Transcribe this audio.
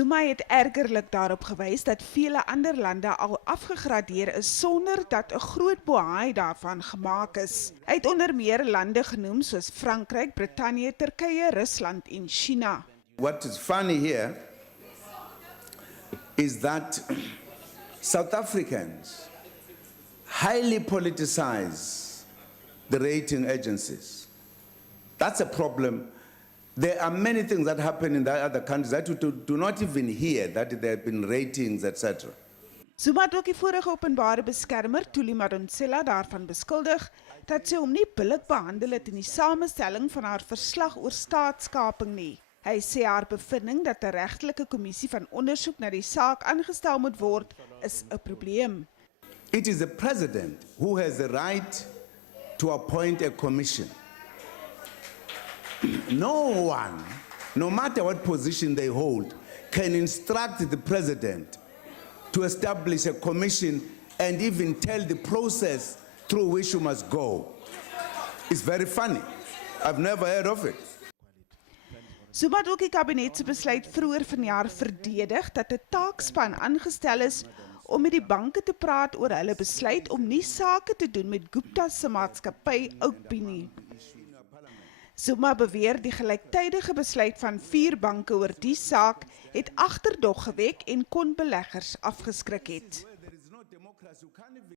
Zuma het ergerlik daarop gewys dat vele ander lande al afgegradeer is sonder dat 'n groot bohaai daarvan gemaak is. Hy het onder meer lande genoem soos Frankryk, Brittanje, Turkye, Rusland en China. What is funny here is that South Africans highly politicize the rating agencies. That's a problem. There are many things that happen in the other countries that you do not even hear, that there have been ratings, etc. Zuma het ook die vorige openbare beskermer, Thuli Madonsela, daarvan beskuldig dat sy hom nie billik behandel het in die samestelling van haar verslag oor staatskaping nie. Hy sê haar bevinding dat 'n regtelike kommissie van ondersoek na die saak aangestel moet word, is 'n probleem. It is the president who has the right to appoint a commission. No one, no matter what position they hold, can instruct the president to establish a commission and even tell the process through which you must go. It's very funny. I've never heard of it. Zuma het ook die kabinet se besluit vroeër vanjaar verdedig dat 'n taakspan aangestel is om met die banke te praat oor hulle besluit om nie sake te doen met Gupta se maatskappy Oaktree nie. Zuma beweer die gelyktydige besluit van 4 banke oor die saak het agterdog gewek en kon beleggers afgeskrik het.